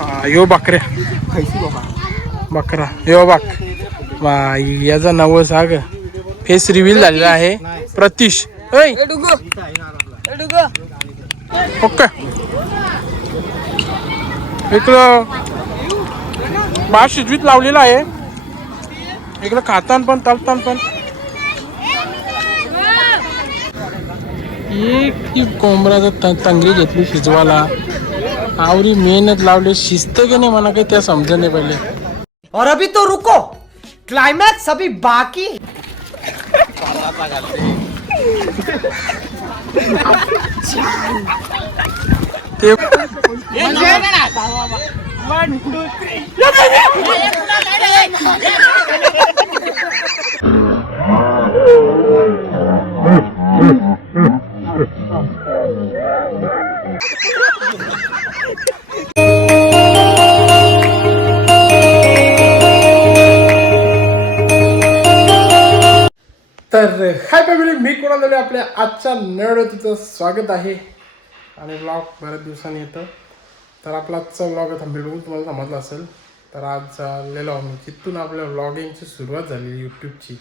हा यो बकऱ्या बकरा यो बघ याचा नवं साग फेस रिव्हील झालेला आहे. प्रतीश ओके इकडं भात शिजवीत लावलेला आहे. इकडं खातान पण तलतान पण एक कोंबड्याचा तंगडी घेतली शिजवाला. आवरी मेहनत लावली शिजत की नाही मला काही त्या समज नाही पहिले. और अभी तो रुको क्लाइमैक्स अभी बाकी. ते तर हाय फॅमिली, मी कोणाला झाले आपल्या आजच्या नवरात्रीचं स्वागत आहे. आणि ब्लॉग बऱ्याच दिवसांनी येतं. तर आपला आजचा ब्लॉग थांबेल बघून तुम्हाला समजलं असेल. तर आज चाललेलो आम्ही जिथून आपल्या ब्लॉगिंगची सुरुवात झाली यूट्यूबची.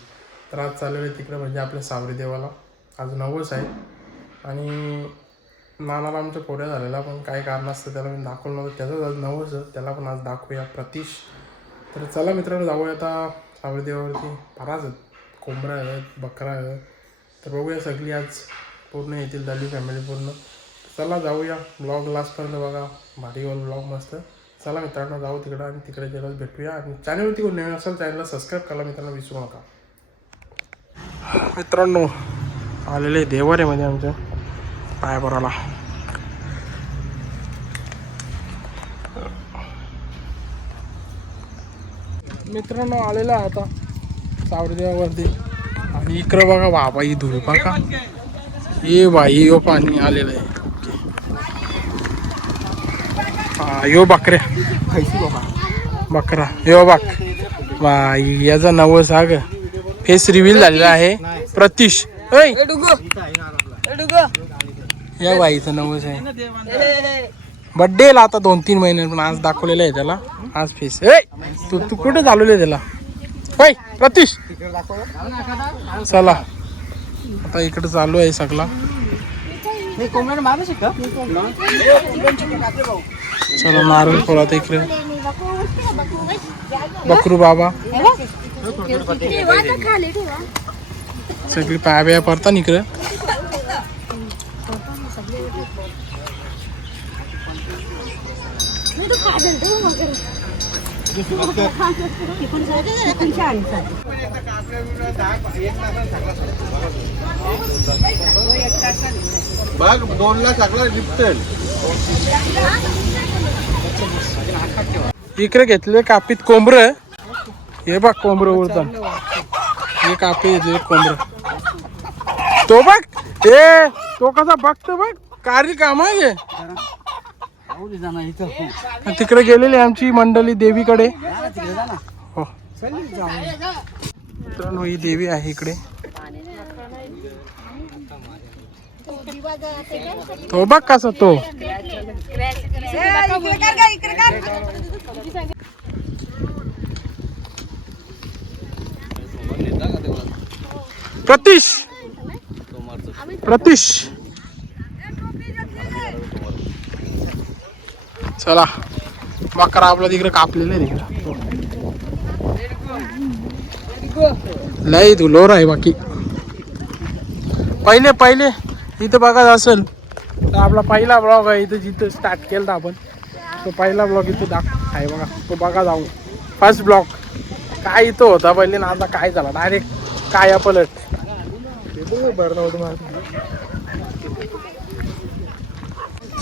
तर आज चाललेलं आहे तिकडे म्हणजे आपल्या सावरी देवाला. आज नवस आहे आणि नानाला आमच्या पोऱ्या झालेला, पण काही कारण असतं त्याला मी दाखवलं नव्हतं. त्याचंच आज नवस त्याला पण आज दाखवूया प्रतीश. तर चला मित्रांनो जाऊया आता सावरी देवावरती. बराच कोंबडा आहेत, बकरा आहे. तर बघूया सगळी आज पूर्ण येतील झाली फॅमिली पूर्ण. चला जाऊया, ब्लॉग लास्टपर्यंत बघा, भारी गोल ब्लॉग मस्त. चला मित्रांनो जाऊ तिकडं आणि तिकडे जेव्हा भेटूया. आणि चॅनलवरती कोण नवीन असेल चॅनलला सबस्क्राईब करायला मित्रांनो विसरू नका. मित्रांनो आलेले देवाऱ्यामध्ये आमच्या पाय भरायला. मित्रांनो आलेला आता सावरी देवावरती. आणि इकडं बघा बाबा ही धूळ बघा, ये बाई यो पाणी आलेलं आहे. हा यो बकऱ्या बकरा यो बघ याचा नवं साग फेस रिव्हील झालेला आहे. प्रतीश या बाईचं नवस आहे. बड्डेला आता 2-3 महिने, पण आज दाखवलेलं आहे त्याला आज फेस. तू कुठे चालवले त्याला होय प्रतीश. चला आता इकडे चालू आहे सगळा. चला नारळ फोडा आता इकडे बकरू बाबा सगळी पाया बिया पडतात इकडे. इकडे घेतले कापीत कोंबर. हे बघ कोंबर उरतात. हे कापी घेतले कोंबर. तो बघ तो कसा बघतो बघ, कारी काम आहे. तिकडे गेलेली आमची मंडळी देवीकडे. हो मित्रांनो ही देवी आहे इकडे. तो बघ कसा तो. प्रतीश प्रतीश चला बकरा आपला तिकडे कापलेलं आहे. तिकडे लय धुलोर आहे. बाकी पहिले इथं बघा असेल तर आपला पहिला ब्लॉग आहे इथं जिथं स्टार्ट केलं आपण. तो पहिला ब्लॉग इथं आहे बघा, तो बघा जाऊ. फर्स्ट ब्लॉग काय इथं होता पहिले ना, आता काय झाला डायरेक्ट काय पलट.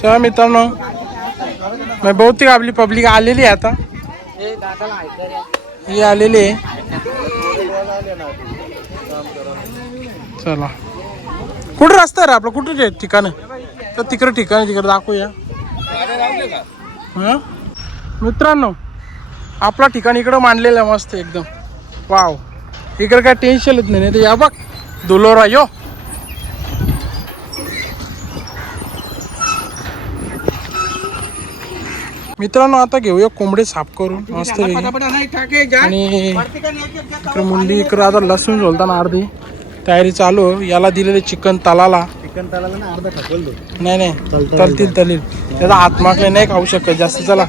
चला मित्रांनो बहुतेक आपली पब्लिक आलेली आहे आता. हे आलेली आहे. चला कुठं रस्ता रे आपलं, कुठं ठिकाण तर तिकडे ठिकाण तिकडे दाखवूया. मित्रांनो आपला ठिकाण इकडं मांडलेलं आहे मस्त एकदम. वाव इकडे काय टेन्शनच नाही. तर या बघ धुलोरा यो. मित्रांनो आता घेऊया कोंबडे साफ करून मस्त आणि इकडे मुंडी इकडे आता लसूण झोलताना अर्धी तयारी चालू. याला दिलेले चिकन तलाला ना अर्धा ठकल नाही तलील त्याचा आत्माकले नाही खाऊ शकत जास्त. चला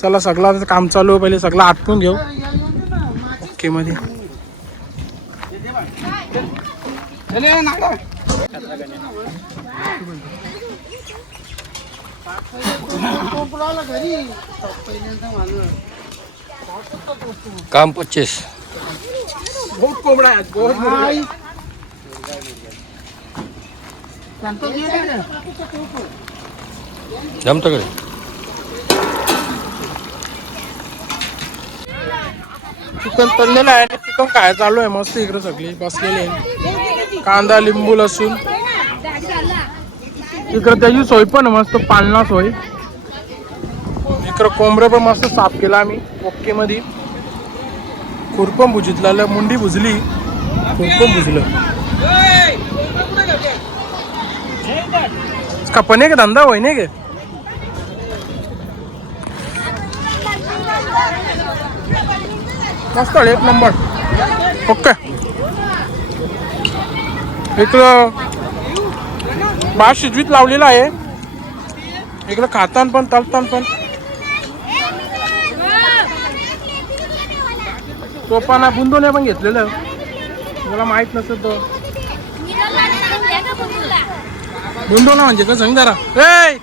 चला सगळं काम चालू आहे. पहिले सगळं आटपून घेऊ ओके मध्ये. काम 25 बहुत कोंबडा आहे बहुत. जमतं कडे चिकन तळलेलं आहे. चिकन काय चालू आहे मस्त. इकडे सगळी बसलेले आहे. कांदा लिंबू लसूण इकडे त्याची सोय पण आहे मस्त पालना सोय. इकडं कोंबडं पण मस्त साफ केला आम्ही ओके मध्ये. खुरपण भुजितलं मुंडी भुजली खुरपण भुजलं. इसका पने का धंदा होय नाही के. मस्त एक नंबर ओके. इकडं भात शिजवीत लावलेला आहे. इकडं खातान पण तळतान पण. टोपाना बुंदोने पण घेतलेलं मला माहित नसत तो. बुंदोला म्हणजे का सांग जरा. ए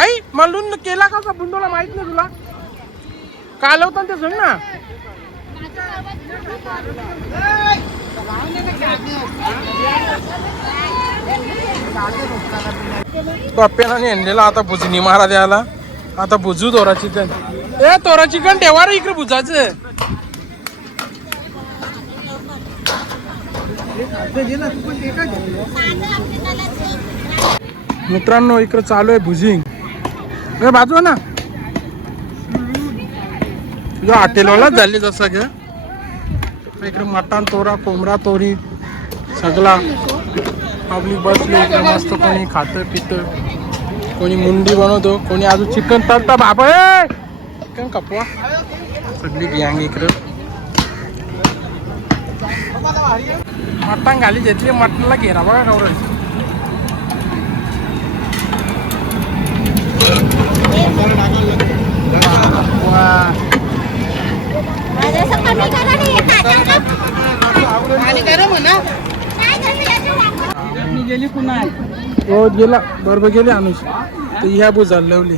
आई मलून केला कसा बुंदोला माहित नाही तुला. कालवता ते सांग ना. तो अप्प्याने आणलेला आता भुजनी मारा द्यायला. आता भुजू तोरा चिकन. ए तोरा चिकन ठेवा रे इकडे भुजाचं. मित्रांनो इकडे चालू आहे भुजिंग. ए बाजू ना तुझ्या हॉटेलवालाच झाली जसं ग. इकडे मटण तोरा कोंबडा तोरी सगळा पब्लिक बसले इकडे मस्त. कोणी खातं पितं कोणी मुंडी बनवतो कोणी अजून चिकन तळता. बाबा ए चिकन कपवा सगळी गँग इकडं. मटण घाली घेतली मटणाला घेरा बघा नवरा. हो गेला बरोबर गेले अनुष तर ह्या बुजाला लावली.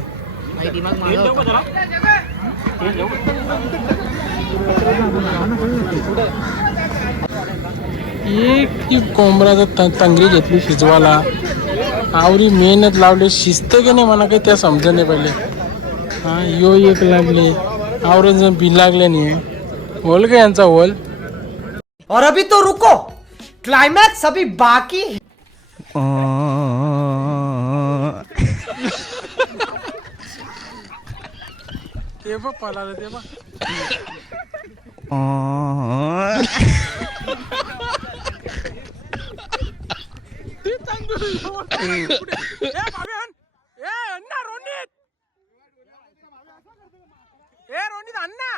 एक कोंबड्याचा तंगरी घेतली शिजवाला. आवरी मेहनत लावली शिजत की नाही मला काही त्या समज नाही पहिले. हा यो एक लागले आवरण बिल लागले नाही. होल का यांचा होल. और अभी तो रुको, क्लाइमैक्स अभी बाकी है. ते बघ पळालं ते बघ. रोनित अण्णा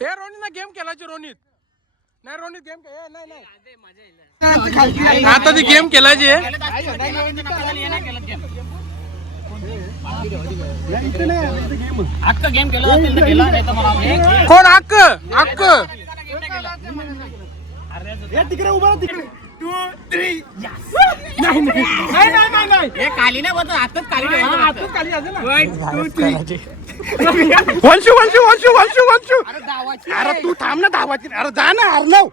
हे रोनित गेम केलाची. रोनित नाही रोनित गेम नाही आता ती गेम केलाची. कोण हक्क हक्क तिकडे उभा तिकडे 2 3 नाही काली नाही बोलतो. हातच काली हातच काली असेल ना. 1 2 3 वंशू वंशू वंशू वंशू वंशू. अरे तू थांब ना धावाची. अरे जा ना अर्नव.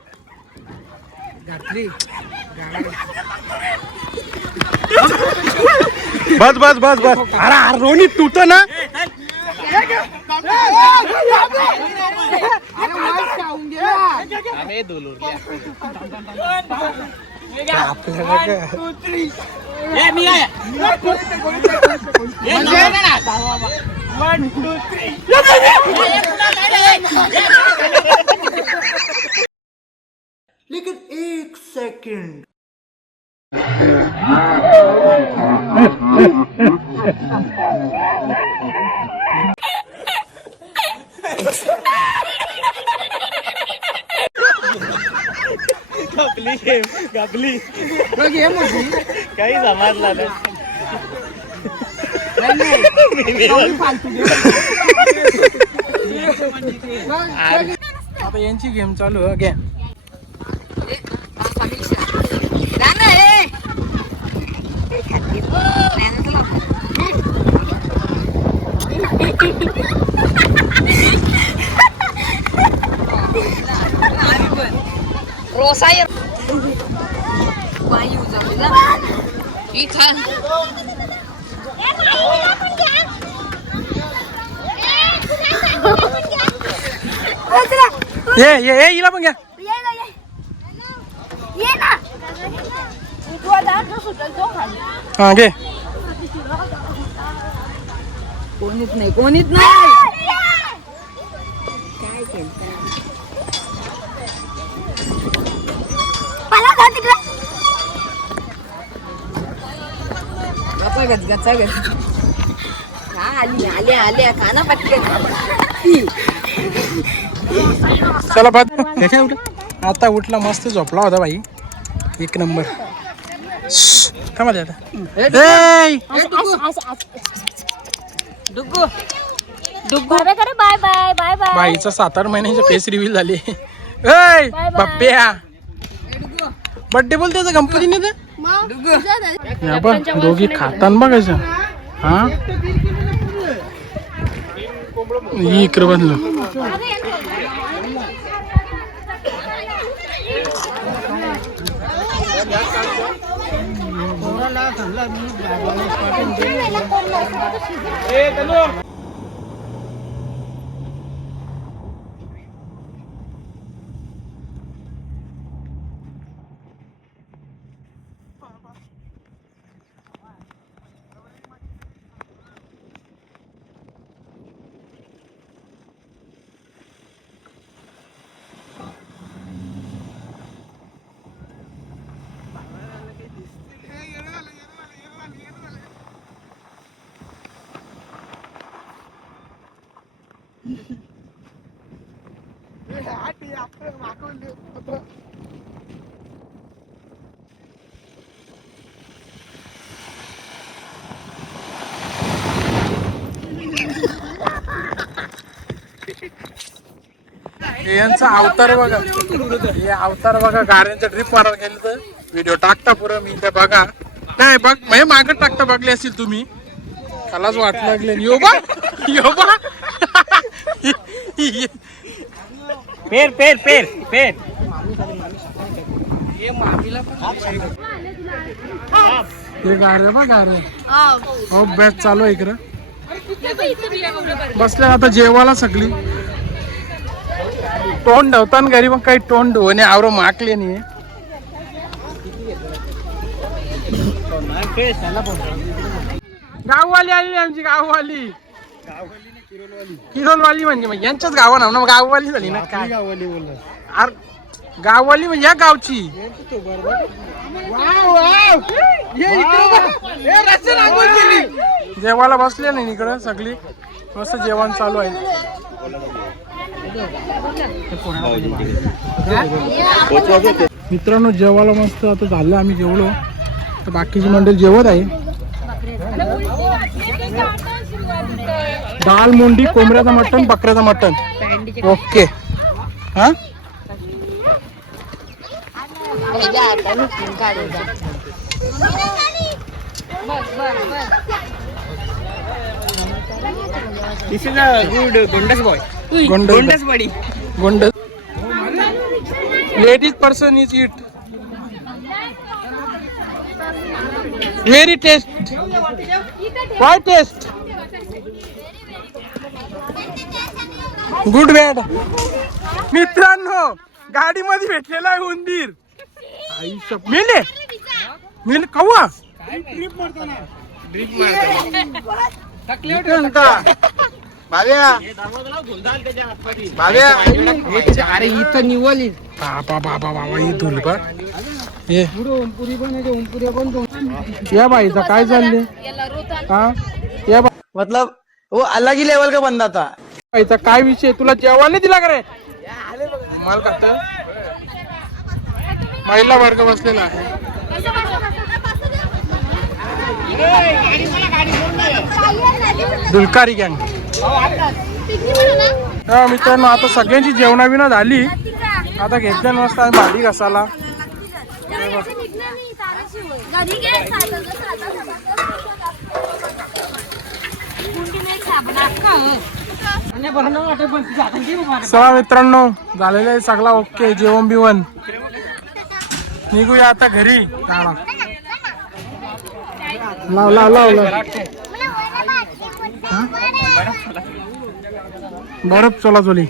बस बस बस बस. अरे रोनी तू तर ना लेकिन एक सेकंड काही समजला नाही. आता यांची गेम चालू आहे game. Rosair. Bayu zamuza. Ikan. ये हिला पण घ्या. ये ना. तू आता तो सुटल तो खाली. हा घे. कोणीच नाही. काय केलं? मला का तिकडे? गच. आले खाना पटकन. चला बाद आता उठला मस्त झोपला होता बाई. एक नंबर. काय म्हणते आता? डुग्गू करे बाय बाईचा 7-8 महिन्याची फेस रिव्हील झाली. ए बप्प्या बर्थडे बोलते त्याचा गणपतीने तर आपण दोघी खाताना बघायचं. हा इकडं बनलो. यांचा अवतार बघा. हे अवतार बघा. गाड्यांचा ट्रिप मारायला गेलं तर व्हिडिओ टाकता पुरं मी त्या बघा. नाही बघ म्हणजे मागं टाकता बघले असतील तुम्ही. त्यालाच वाट लागले. यो बा पेर हे गाड्या बघ गाड्या. हो बॅच चालू आहे इकडं. बसल्या आता जेवायला सगळी. तोंड धवताना घरी मग काही तोंड धुवणे आवर माकले नाही. गाववाली आली आमची गाववाली. किरोलवाली म्हणजे मग यांच्याच गावा ना मग गाववाली झाली ना. काय गाववाली बोलला? गाववाली म्हणजे या गावची. जेवायला बसले नाही इकडं सगळी. मस्त जेवण चालू आहे. मित्रांनो जेवायला मस्त आता झालं. आम्ही जेवलो तर बाकीची मंडळी जेवत आहे. दाल मुंडी, कोंबड्याचं मटण, बकऱ्याचं मटण. ओके हा This is a good Gondas boy. Gondas buddy. गोंडस. Ladies person is it very taste. Why taste good bad. मित्रांनो गाडीमध्ये भेटलेला आहे उंदीर. मेले मेले कव्वा. अरे इथं निवली. बाबा बाबा बाबा ही धुल बा. ये ओमपुरी पण आहे ओमपुऱ्या पण या बाईचा काय चालले याला रोता हा या मतलब वो अलग ही लेवल का बंदा था. बाईचा काय विषय तुला जेवण नाही दिला का रे माल खात महिला वर्ग बसलेला आहे दुलकारी गँग. मित्रांनो आता सगळ्यांची जेवणा बिना झाली आता घेतल्या वाजता आम्ही भाडी घासाला चला मित्रांनो झालेलं आहे सगळा ओके जेवण बिवण निघूया आता घरी. लाव लाव लाव लाव बरफ चोला चोली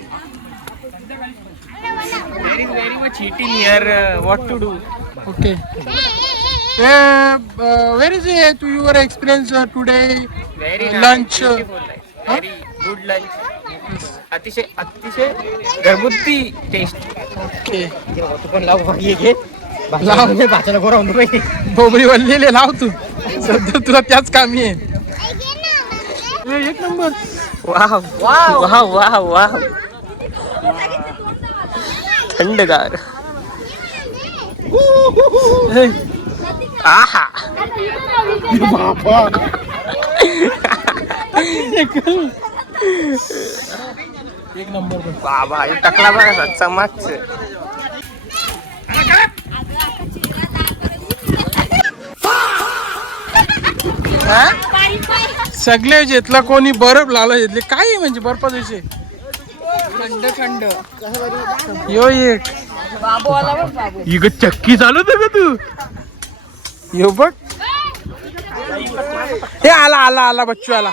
okay where is to your experience today lunch good lunch अतिशय अतिशय घरगुती टेस्ट. ओके तू पण लाव घे लाव भाषाला गोरा बोबडी वल्लेले लाव तू सध्या तुला त्याच कामी आहे एक number. Wow wow wow wow थंडगार आहा एक नंबर बाबा हे टकला बघा चमक सगळे घेतला कोणी बर्फ लावला घेतले काय आहे म्हणजे बर्फाचा विषय थंड थंड यो एक बाबू आला बघ बाबू. इग चक्की चालवत का तू यो बघ हे आला आला आला बच्चू आला.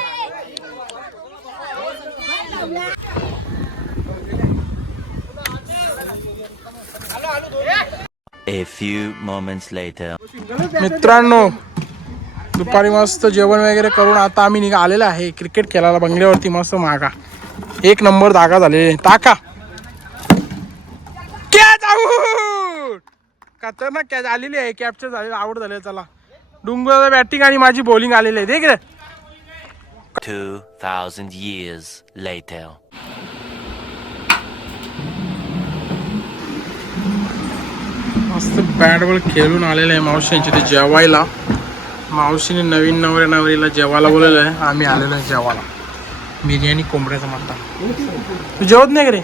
A few moments later. मित्रांनो दुपारी मस्त जेवण वगैरे करून आता आम्ही आलेलो आहे क्रिकेट खेळायला बंगल्यावरती मस्त मागा एक नंबर धागा झाले टाका कॅच आऊट खतरनाक कॅच आलेली आहे कॅप्चर झालेलं आवड झाले चला डुंगराला बॅटिंग आणि माझी बॉलिंग आलेली आहे देख रे 2000 years later. मस्त बॅट बॉल खेळून आलेलं आहे मावशींची ते जेवायला मावशीने नवीन नवऱ्या नवरीला जेवायला बोललेलं आहे आम्ही आलेलो आहे जेवायला बिर्याणी कोंबड्याचा मट्टा. तू जेवत नाही का रे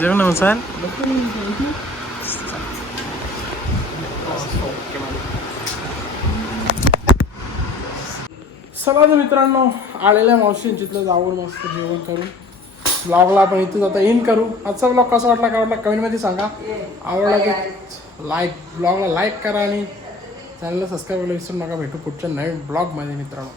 जेवण नव्हतं चला तर मित्रांनो आलेल्या मावशींचितलं जाऊन मस्त जेवण करून ब्लॉगला आपण इथून आता इन करू. आजचा ब्लॉग कसा वाटला काय वाटला कमेंटमध्ये सांगा. आवडला की लाईक ब्लॉगला लाईक करा आणि चॅनलला सबस्क्राईब करायला विसरू नका. भेटू पुढच्या नवीन ब्लॉगमध्ये मित्रांनो.